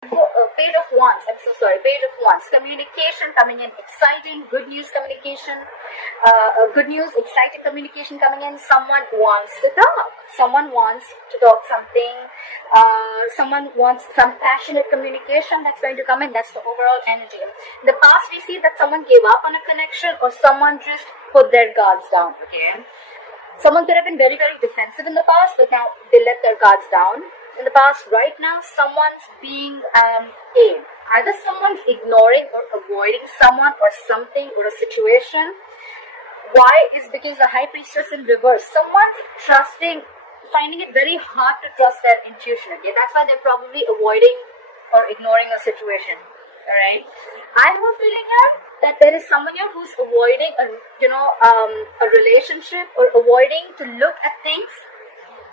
Page of Wands, I'm so sorry, Page of Wands, communication coming in, exciting, good news communication, good news, exciting communication coming in, someone wants to talk, something, someone wants some passionate communication that's going to come in, that's the overall energy. In the past, we see that someone gave up on a connection or someone just put their guards down, okay? Someone could have been very, very defensive in the past, but now they let their guards down. In the past, right now, someone's being either someone's ignoring or avoiding someone or something or a situation. Why? Is because the High Priestess in reverse. Someone's finding it very hard to trust their intuition. Okay, that's why they're probably avoiding or ignoring a situation. All right. I have a feeling here that there is someone here who's avoiding a relationship or avoiding to look at things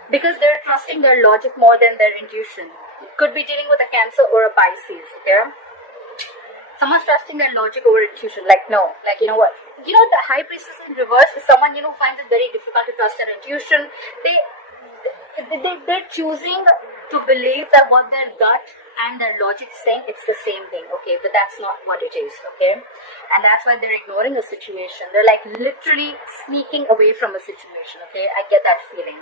because they're trusting their logic more than their intuition. Could be dealing with a Cancer or a Pisces, okay? Someone's trusting their logic over intuition. You know what? The High Priestess in reverse is someone, who finds it very difficult to trust their intuition. They're choosing to believe that what their gut and their logic is saying, it's the same thing, okay? But that's not what it is, okay? And that's why they're ignoring a situation. They're like literally sneaking away from a situation, okay? I get that feeling.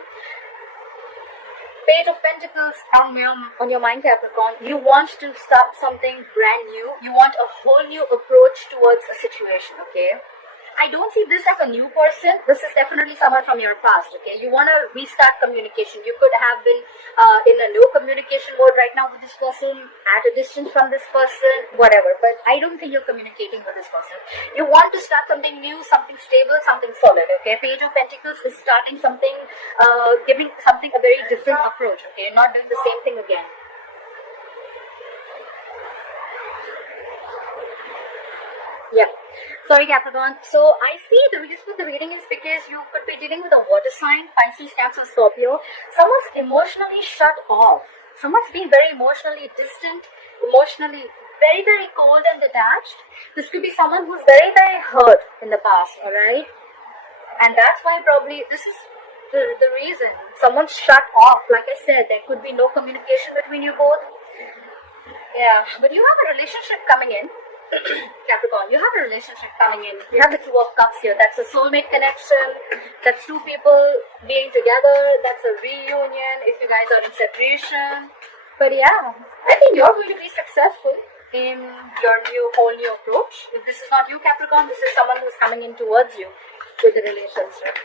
Page of Pentacles on your mind, Capricorn. You want to start something brand new. You want a whole new approach towards a situation, okay? I don't see this as a new person. This is definitely someone from your past, okay? You want to restart communication. You could have been in a no communication mode right now with this person, at a distance from this person, whatever. But I don't think you're communicating with this person. You want to start something new, something stable, something solid, okay? Page of Pentacles is starting something, giving something a very different approach, okay? Not doing the same thing again. Yeah. Sorry, Capricorn. So I see the reason for the reading is because you could be dealing with a water sign, Pisces, Cancer, Scorpio. Someone's emotionally shut off. Someone's being very emotionally distant, emotionally very, very cold and detached. This could be someone who's very, very hurt in the past, alright? And that's why probably this is the reason. Someone's shut off. Like I said, there could be no communication between you both. Yeah, but you have a relationship coming in. Capricorn, you have a relationship coming in. You have the Two of Cups here. That's a soulmate connection. That's two people being together. That's a reunion if you guys are in separation. But yeah, I think you're going to be successful in your whole new approach. If this is not you, Capricorn, this is someone who's coming in towards you with a relationship.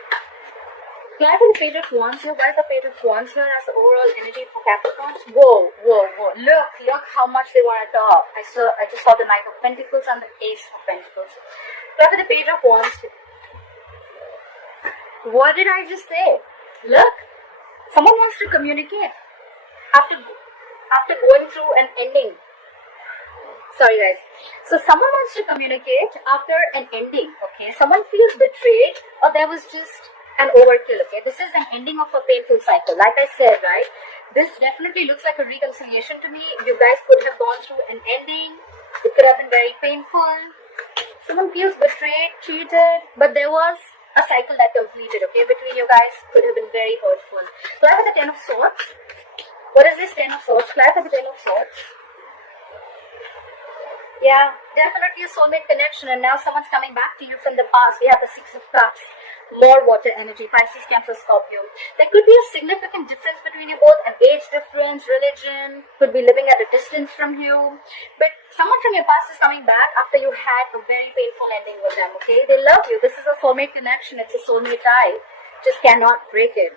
Clarify the Page of Wands here. Why is the Page of Wands here as the overall energy for Capricorns? Whoa. Look how much they want to talk. I just saw the Knight of Pentacles and the Ace of Pentacles. Clarify the Page of Wands. What did I just say? Look. Someone wants to communicate. After going through an ending. Sorry guys. So someone wants to communicate after an ending. Okay. Someone feels betrayed or there was just an overkill, okay? This is an ending of a painful cycle. Like I said, right? This definitely looks like a reconciliation to me. You guys could have gone through an ending. It could have been very painful. Someone feels betrayed, cheated, but there was a cycle that completed, okay? Between you guys could have been very hurtful. Clap for the Ten of Swords. What is this Ten of Swords? Clap for the Ten of Swords. Yeah, definitely a soulmate connection, and now someone's coming back to you from the past. We have the Six of Cups. More water energy, Pisces, Cancer, Scorpio. There could be a significant difference between you both, an age difference, religion, could be living at a distance from you. But someone from your past is coming back after you had a very painful ending with them, okay? They love you. This is a soulmate connection. It's a soulmate tie. Just cannot break it.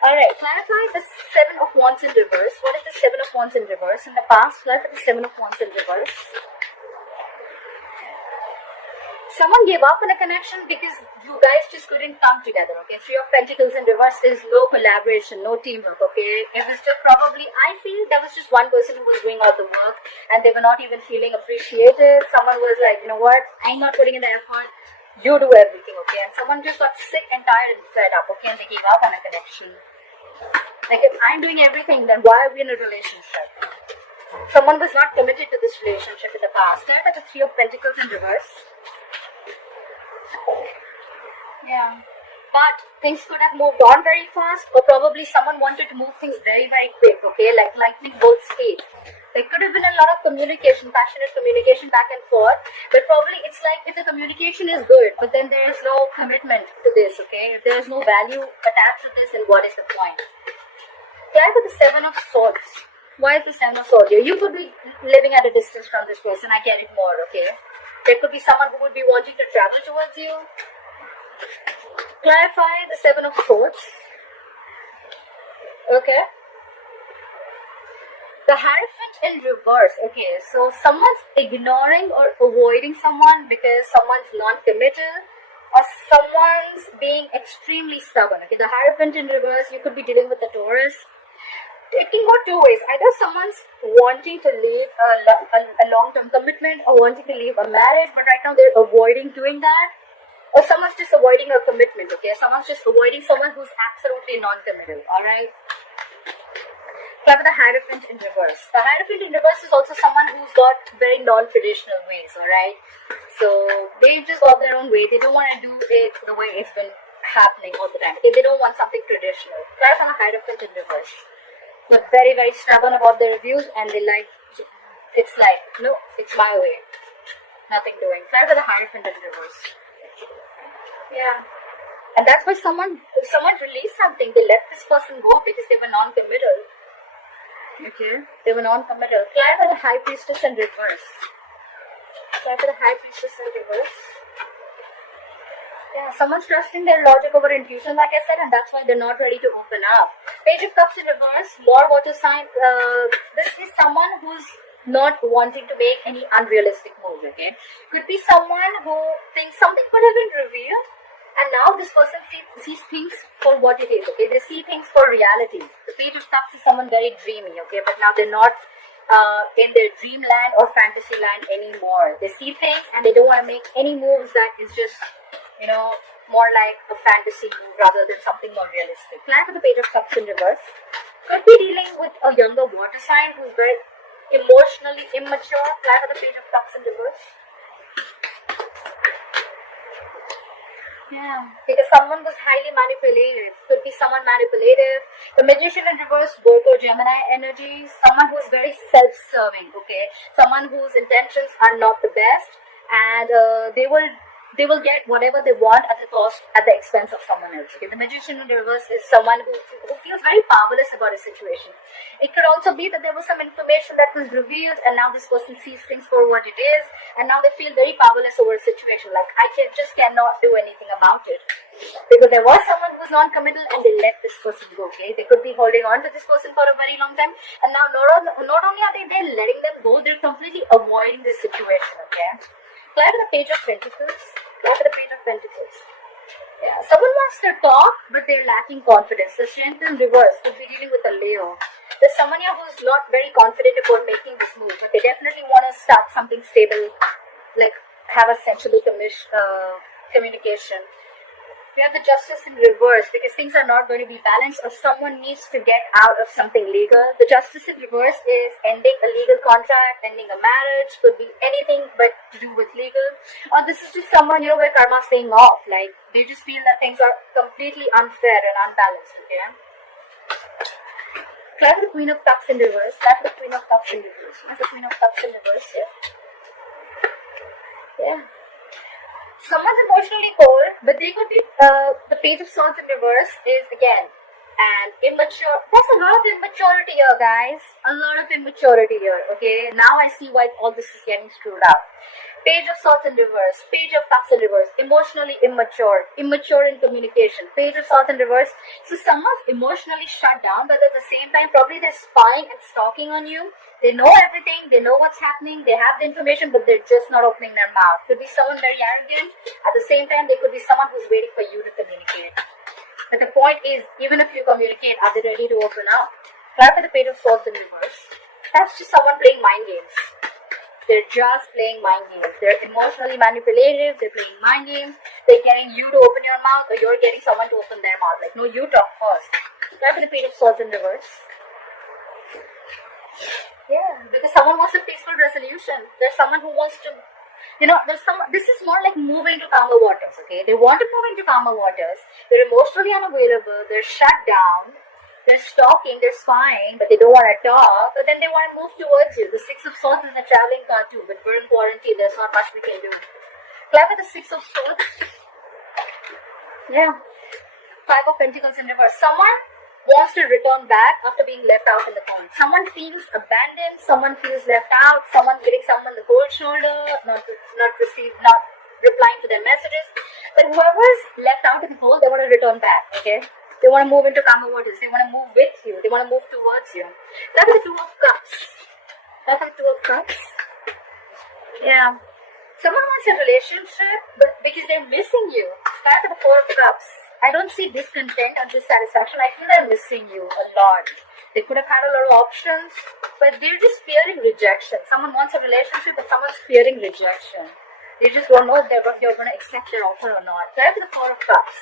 Alright, clarify the Seven of Wands in reverse. What is the Seven of Wands in reverse? In the past, clarify the Seven of Wands in reverse. Someone gave up on a connection because you guys just couldn't come together, okay? Three of Pentacles in reverse is no collaboration, no teamwork, okay? It was just probably, I feel there was just one person who was doing all the work and they were not even feeling appreciated. Someone was like, you know what, I'm not putting in the effort, you do everything, okay? And someone just got sick and tired and fed up, okay? And they gave up on a connection. Like, if I'm doing everything, then why are we in a relationship? Someone was not committed to this relationship in the past. Start at the Three of Pentacles in reverse. Yeah. but things could have moved on very fast, or probably someone wanted to move things very, very quick, okay, like lightning bolt speed. There could have been a lot of communication, passionate communication back and forth, but probably it's like if the communication is good, but then there is no commitment to this, okay? If there is no value attached to this, then what is the point? Try with the Seven of Swords. Why is the Seven of Swords here? You could be living at a distance from this person, I get it more, okay? There could be someone who would be wanting to travel towards you. Clarify the Seven of Swords. Okay. The Hierophant in reverse. Okay, so someone's ignoring or avoiding someone because someone's non-committal, or someone's being extremely stubborn. Okay, the Hierophant in reverse, you could be dealing with the Taurus. It can go two ways. Either someone's wanting to leave a long-term commitment, or wanting to leave a marriage, but right now they're avoiding doing that. Or someone's just avoiding a commitment, okay? Someone's just avoiding someone who's absolutely non-committal, alright? Clever the Hierophant in reverse. The Hierophant in reverse is also someone who's got very non-traditional ways, alright? So, they've just got their own way. They don't want to do it the way it's been happening all the time. Okay? They don't want something traditional. Clever the Hierophant in reverse. They're very, very stubborn about their reviews, and they like, it's like, no, it's my way. Nothing doing. Clever the Hierophant in reverse. Yeah. And that's why if someone released something, they let this person go because they were non-committal. Okay, they were non-committal. Try for the High Priestess in reverse. Try for the High Priestess in reverse. Yeah, someone's trusting their logic over intuition, like I said, and that's why they're not ready to open up. Page of Cups in reverse, more water sign. This is someone who's not wanting to make any unrealistic moves, okay? Could be someone who thinks something could have been revealed, and now this person sees things for what it is, okay? They see things for reality. The Page of Cups is someone very dreamy, okay? But now they're not in their dreamland or fantasy land anymore. They see things and they don't want to make any moves that is just, more like a fantasy move rather than something more realistic. Plan for the Page of Cups in reverse. Could be dealing with a younger water sign who's very emotionally immature. Plan for the Page of Cups in reverse. Yeah, because someone was highly manipulative. Could be someone manipulative. The Magician in reverse, Virgo, Gemini energies. Someone who's very self-serving, okay? Someone whose intentions are not the best, and they will get whatever they want at the expense of someone else. Okay? The Magician in reverse is someone who feels very powerless about a situation. It could also be that there was some information that was revealed, and now this person sees things for what it is, and now they feel very powerless over a situation. Like, I cannot do anything about it. Because there was someone who was non-committal and they let this person go, okay? They could be holding on to this person for a very long time, and now not only are they letting them go, they're completely avoiding this situation, okay? Fly to the Page of Pentacles. Fly to the Page of Pentacles. Yeah, someone wants to talk, but they're lacking confidence. The Strength in reverse could be dealing with a Leo. There's someone here who's not very confident about making this move, but they definitely want to start something stable, like have a sensible communication. We have the Justice in reverse because things are not going to be balanced, or someone needs to get out of something legal. The Justice in reverse is ending a legal contract, ending a marriage, could be anything but to do with legal. Or this is just someone, where karma's paying off. Like, they just feel that things are completely unfair and unbalanced, okay? Clap the Queen of Cups in reverse. Clap the Queen of Cups in reverse. Clap the Queen of Cups in reverse, yeah. Someone's emotionally cold, but they could be, the Page of Swords in reverse is, again, an immature. There's a lot of immaturity here, guys. A lot of immaturity here, okay? Now I see why all this is getting screwed up. Page of Swords in reverse. Page of Cups in reverse. Emotionally immature. Immature in communication. Page of Swords in reverse. So someone's emotionally shut down, but at the same time, probably they're spying and stalking on you. They know everything. They know what's happening. They have the information, but they're just not opening their mouth. Could be someone very arrogant. At the same time, they could be someone who's waiting for you to communicate. But the point is, even if you communicate, are they ready to open up? Try for the Page of Swords in reverse. That's just someone playing mind games. They're just playing mind games. They're emotionally manipulative. They're playing mind games. They're getting you to open your mouth, or you're getting someone to open their mouth. Like, no, you talk first. Try for the Page of Swords in reverse. Yeah, because someone wants a peaceful resolution. There's someone who wants to There's this is more like moving to calmer waters, okay? They want to move into calmer waters. They're emotionally unavailable. They're shut down. They're stalking. They're spying, but they don't want to talk. But then they want to move towards you. The Six of Swords is a traveling card too. But we're in quarantine. There's not much we can do. Clap with the Six of Swords. Yeah. Five of Pentacles in reverse. Someone wants to return back after being left out in the cold. Someone feels abandoned. Someone feels left out. Someone's giving someone the cold shoulder. Not replying to their messages. But whoever's left out in the cold, they want to return back. Okay. They want to move into calmer waters. They want to move with you. They want to move towards you. That's the Two of Cups. That's the Two of Cups. Yeah. Someone wants a relationship, but because they're missing you. That's the Four of Cups. I don't see discontent or dissatisfaction. I feel they're missing you a lot. They could have had a lot of options, but they're just fearing rejection. Someone wants a relationship, but someone's fearing rejection. They just don't know if you're going to accept their offer or not. That's the Four of Cups.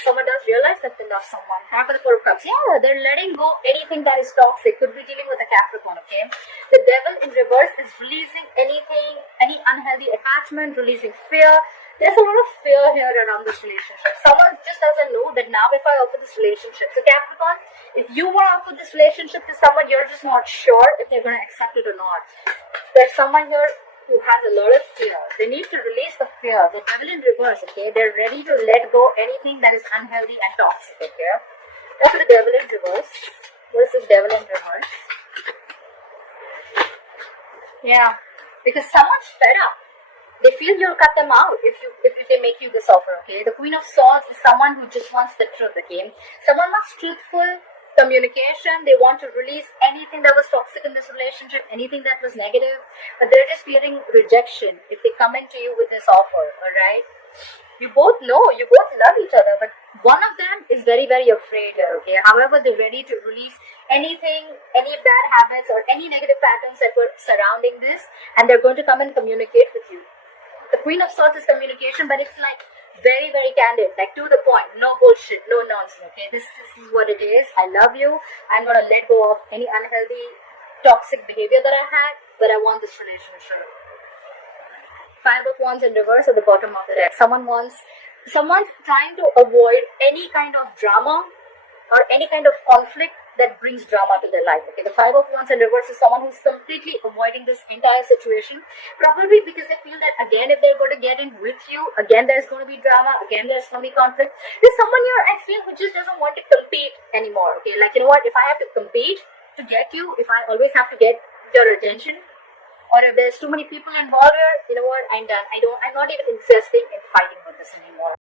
Someone does realize that they love someone. Half of the Four of Cups. Yeah, they're letting go anything that is toxic. Could be dealing with a Capricorn, okay? The Devil in reverse is releasing anything, any unhealthy attachment, releasing fear. There's a lot of fear here around this relationship. Someone just doesn't know that now if I offer this relationship. So Capricorn, if you want to offer this relationship to someone, you're just not sure if they're going to accept it or not. There's someone here who has a lot of fear. They need to release the fear. The Devil in reverse, okay? They're ready to let go anything that is unhealthy and toxic, okay? That's the Devil in reverse. What is this Devil in reverse? Yeah, because someone's fed up. They feel you'll cut them out if they make you this offer, okay? The Queen of Swords is someone who just wants the truth, okay? Someone wants truthful communication. They want to release anything that was toxic in this relationship, anything that was negative, but they're just fearing rejection if they come into you with this offer, alright? You both know, you both love each other, but one of them is very, very afraid here, okay? However, they're ready to release anything, any bad habits or any negative patterns that were surrounding this, and they're going to come and communicate with you. The Queen of Swords is communication, but it's like very, very candid, like to the point, no bullshit, no nonsense, okay? This is what it is. I love you. I'm going to let go of any unhealthy, toxic behavior that I had, but I want this relationship. Five of Wands in reverse at the bottom of the deck. Someone's trying to avoid any kind of drama or any kind of conflict that brings drama to their life. Okay, the Five of Wands in reverse is someone who's completely avoiding this entire situation, probably because they feel that again, if they're going to get in with you, again there's going to be drama, again there's going to be conflict. There's someone here I feel who just doesn't want to compete anymore. Okay, like, you know what, if I have to compete to get you, if I always have to get your attention, or if there's too many people involved here, you know what, I'm done. I'm not even interested in fighting with this anymore.